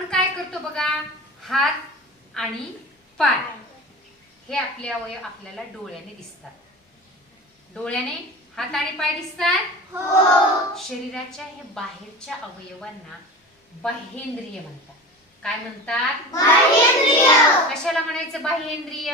आपण काय करतो बघा, हात आणि पाय हे आपले अवयव आपल्याला डोळ्याने दिसतात. डोळ्याने हात आणि पाय दिसतात. शरीराच्या हे बाहेरच्या अवयवांना बाह्येंद्रिय म्हणतात. काय म्हणतात? बाह्येंद्रिय. कशाला म्हणायचं बाह्येंद्रिय?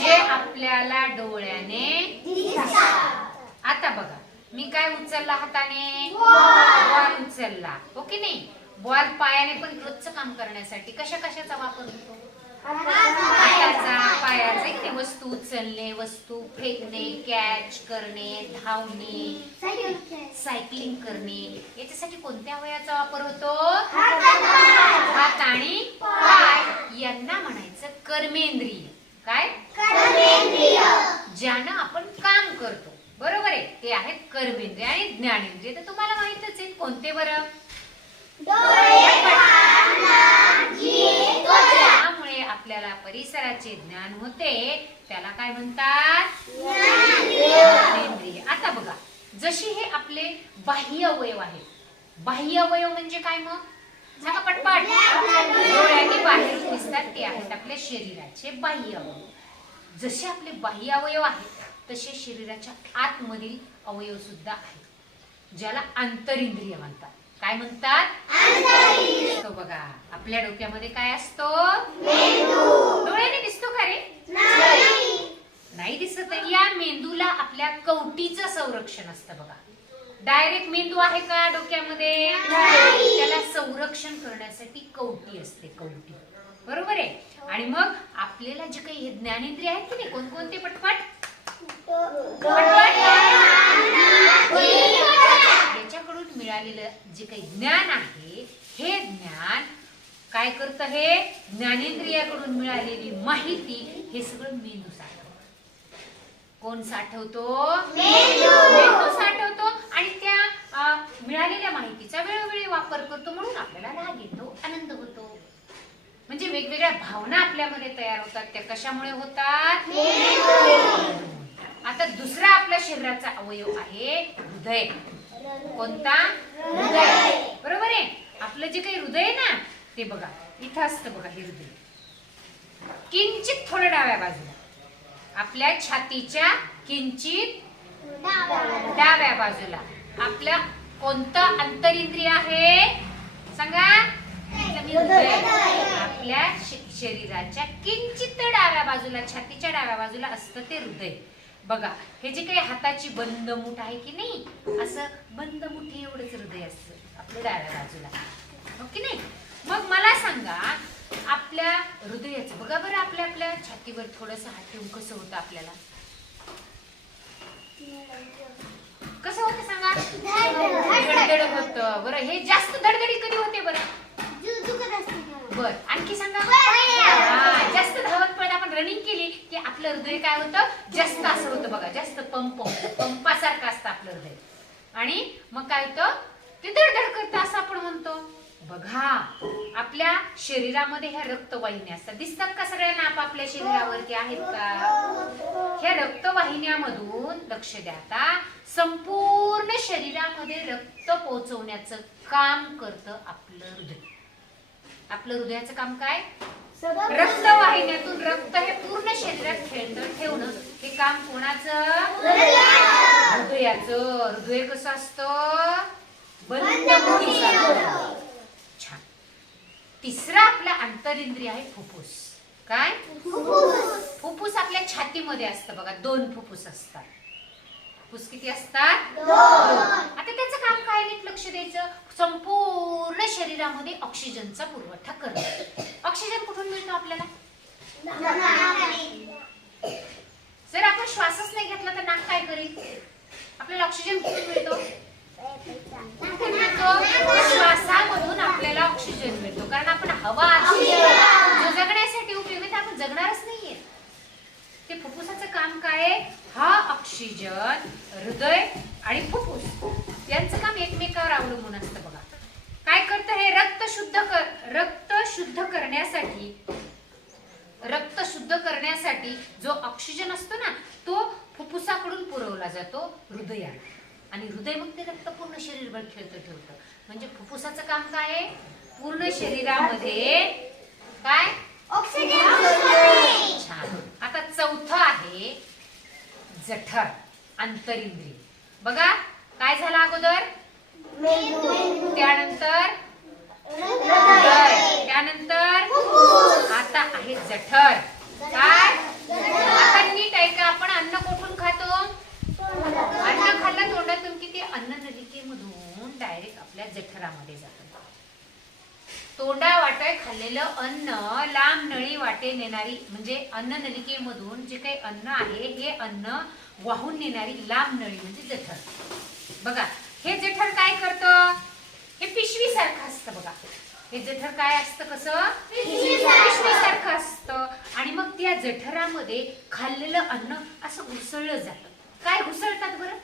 जे आपल्याला डोळ्याने दिसतात. आता बघा, मी काय उचलला हाताने? बॉल उचलला, हो की नाही? बॉल पायाने पण रोजचं काम करण्यासाठी कशा कशाचा वापर होतो? हाताचा, पायाचा. इथे वस्तू उचलणे, वस्तू फेकणे, कॅच करणे, धावणे, सायकलिंग करणे, याच्यासाठी कोणत्या अवयवाचा वापर होतो? हात आणि पाय. यांना म्हणायचं कर्मेंद्रिय. काय? कर्मेंद्रिय. ज्यानं आपण काम करतो, बरोबर आहे, ते आहेत कर्मेंद्रिय. आणि ज्ञानेंद्रिय तर तुम्हाला माहितच आहे, कोणते बरं? त्यामुळे आपल्याला परिसराचे ज्ञान होते, त्याला काय म्हणतात? ज्ञानेंद्रिय. आता बघा, जशी हे आपले बाह्य अवयव आहेत. बाह्य अवयव म्हणजे काय मग? सांगा पटपट. डोळ्याने बाहेर दिसतात ते आहेत आपल्या शरीराचे बाह्य अवयव. जसे आपले बाह्य अवयव आहेत तसे शरीराच्या आतमधील अवयव सुद्धा आहेत, ज्याला आंतरिंद्रिय म्हणतात. काय म्हणतात? आंतरिंद्रिय. तो बघा, आपल्या डोक्यामध्ये काय असतो? मेंदू. डोळ्याने दिसतो का रे? नाही दिसत. या मेंदूला आपल्या कवटीचं संरक्षण असतं बघा. डायरेक्ट मेंदू आहे का डोक्यामध्ये? त्याला संरक्षण करण्यासाठी कवटी असते, कवटी. बरोबर आहे. आणि मग आपल्याला जे काही ज्ञानेंद्रिय आहेत की नाही, कोणकोणते? पटपट. याच्याकडून मिळालेलं जे काही ज्ञान आहे, हे ज्ञान काय करतं? हे ज्ञानेंद्रियाकडून मिळालेली माहिती हे सगळं मेंदू साठवतो. कोण साठवतो? मेंदू साठवतो. आणि त्या मिळालेल्या माहितीचा वेळोवेळी वापर करतो, म्हणून आपल्याला राग येतो, आनंद होतो. म्हणजे वेगवेगळ्या भावना आपल्यामध्ये तयार होतात. त्या कशामुळे होतात? आता दुसरा आपल्या शरीराचा अवयव आहे हृदय. कोणता? हृदय. बरोबर आहे. आपलं जे काही हृदय आहे ना, ते बघा इथं असतं बघा. हे हृदय किंचित थोडं डाव्या बाजूला, आपल्या छातीच्या किंचित डाव्या बाजूला आपलं कोणतं अंतरिंद्रिय आहे? सांगा. आपल्या शरीराच्या किंचित डाव्या बाजूला, छातीच्या डाव्या बाजूला असतं ते हृदय. बघा, हे जे काही हाताची बंद मूठ आहे की नाही, असं बंद मुठी एवढंच हृदय असतं आपल्या डाव्या बाजूला, हो की नाही? मग मला सांगा, आपल्या हृदयाचं बघा बरं, आपल्या छातीवर थोडंसं हात ठेवून कसं होतं आपल्याला? कसं होतं सांगा? धडधड होतं. बरं, हे जास्त धडधडी कधी होते बरं? बर, आणखी सांगा. जास्त धावत पळत आपण रनिंग केली की आपलं हृदय काय होतं? जास्त असं होतं बघा, जास्त पंपासारखं असतं आपलं हृदय. आणि मग काय होतं? ते धडधड करतं असं आपण म्हणतो. बघा, आपल्या शरीरामध्ये ह्या रक्तवाहिन्या असतात. दिसतात का सगळ्यांना आपापल्या शरीरावरती? आहेत का? ह्या रक्तवाहिन्यामधून लक्ष द्या आता, संपूर्ण शरीरामध्ये रक्त पोहोचवण्याचं काम करतं आपलं हृदय. आपलं हृदयाचं काम काय? रक्तवाहिन्यातून रक्त हे पूर्ण शरीरात ठेवणं हे काम कोणाचं? हृदयाचं. हृदय कसं असतं? बंद मुठीसारखं. छान. तिसरा आपला अंतरिंद्रिय आहे फुफ्फुस. काय? फुफ्फुस आपल्या छातीमध्ये असतं बघा. 2 फुफ्फुस असतात. फुफ्फुस किती असतात? 2. आता त्याचं काम काय? नीट लक्ष द्यायचं. संपूर्ण शरीरामध्ये ऑक्सिजनचा पुरवठा करणं. ऑक्सिजन कुठून मिळतो आपल्याला? जर आपण श्वासच नाही घेतला तर नाक काय करेल? आपल्याला ऑक्सिजन कुठून मिळतो? श्वासामधून आपल्याला ऑक्सिजन मिळतो. कारण आपण हवा जो जगण्यासाठी उपयोगी, तर आपण जगणारच नाहीये. ते फुफ्फुसाचं काम काय? हा ऑक्सिजन हृदय आणि फुफ्फुस यांचं काम एकमेकावर अवलंबून असतं बघा. काय करतं हे? रक्त शुद्ध करण्यासाठी जो ऑक्सिजन असतो ना, तो फुफ्फुसाकडून पुरवला जातो हृदयाला. आणि हृदय मग ते रक्त पूर्ण शरीरभर खेळतं ठेवतं. म्हणजे फुफ्फुसाचं काम काय आहे? पूर्ण शरीरामध्ये काय ऑक्सिजन. छान. आता चौथं आहे जठर, अंतरिंद्रिय. बघा काय झालं अगोदर, त्यानंतर हृदय, त्यानंतर आता आहे जठर. काय आता नीट ऐका, आपण अन्न कुठून खातो, अन्न खाल्लं तोंडातून की ते अन्न नलिकेमधून डायरेक्ट आपल्या जठरामध्ये जातं. तोंडा वाटे खाल्लेलं अन्न लांब नळी वाटे नेणारी, म्हणजे अन्न नलिकेमधून जे काही अन्न आहे हे अन्न वाहून नेणारी लांब नळी म्हणजे जठर. बघा हे जठर काय करतं, हे पिशवी सारखं असतं. बघा हे जठर काय असतं, कसं पिशवी सारखं असतं. आणि मग त्या जठरामध्ये खाल्लेलं अन्न असं घुसळलं जातं. काय घुसळतात बरं,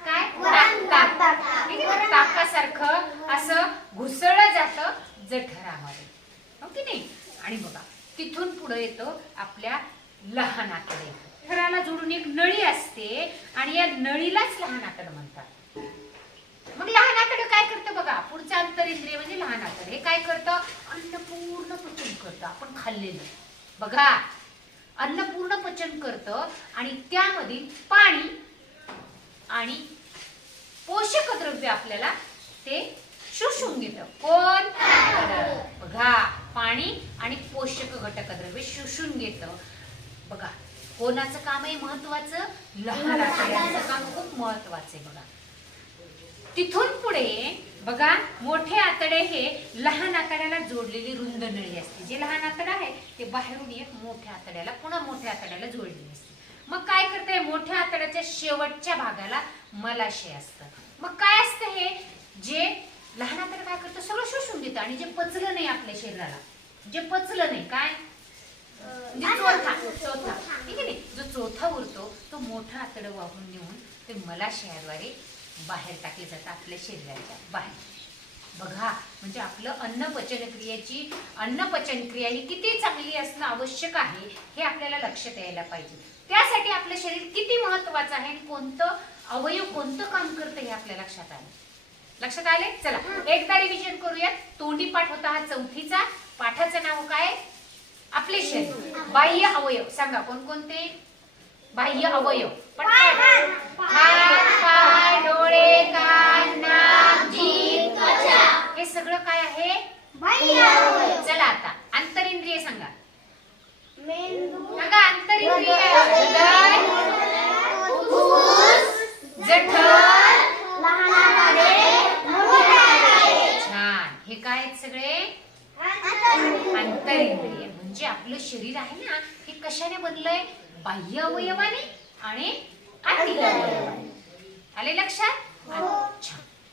काय ताकासारखं असं घुसळलं जातं जठरामध्ये, हो की नाही. आणि बघा तिथून पुढे येतो आपल्या लहान आतडे. जठराला जोडून एक नळी असते आणि या नळीलाच लहान आतड म्हणतात. मग लहान आतड काय करतं बघा, पुढचं अंतरिंद्रिय म्हणजे लहान आतड हे काय करतं, अन्न पूर्ण पचन करतं. आपण खाल्लेलं बघा अन्न पूर्ण पचन करतं आणि त्यामधील पाणी आणि पोषक द्रव्य आपल्याला ते शोषून घेतं. कोण, बघा पाणी आणि पोषक घटक द्रव्य शोषून घेतं. बघा कोणाचं काम आहे महत्वाचं, लहान आतड्याचं काम खूप महत्वाचं आहे. बघा तिथून पुढे बघा मोठे आतडे हे लहान आतड्याला जोडलेली रुंद नळी असते. जे लहान आतड आहे ते बाहेरून एक मोठ्या आतड्याला पुन्हा मोठ्या आतड्याला जोडलेली असते. मग काय करते, मोठ्या आतड्याच्या शेवटच्या भागाला मलाशय असतं. मग काय असतं, हे जे लहान आतड काय करतं, सगळं शोषून घेतं. आणि जे पचलं नाही आपल्या शरीराला, जे पचलं नाही काय चौथा ठीक आहे, जो चौथा उरतो तो मोठा आतड वाहून नेऊन ते मलाशयाद्वारे बाहेर टाकले जातात आपल्या शरीराच्या बाहेर. बघा म्हणजे आपलं अन्न पचनक्रिया ही किती चांगली असणं आवश्यक आहे हे आपल्याला लक्षात यायला पाहिजे. त्यासाठी आपलं शरीर किती महत्वाचं आहे आणि कोणतं अवयव कोणतं काम करतं हे आपल्या लक्षात आलं. लक्षात आले. चला एकदा रिव्हिजन करूयात. तोंडी पाठ होता हा चौथीचा. पाठाचं नाव काय, आपले शरीर. बाह्य अवयव सांगा कोणकोणते, बाह्य अवयव हात, पाय, डोळे, कान, नाक, जीभ, त्वचा, हे सगळं काय आहे बाह्य अवयव. चला आता अंतरिंद्रिय सांगा. सांगा अंतरिंद्रिय, हृदय, जठर, छान. हे काय आहेत सगळे अंतरिंद्रिय. म्हणजे आपलं शरीर आहे ना हे कशाने बनलंय, बाह्य अवयवाने आणि आतील अवयवाने. आले लक्षात. अच्छा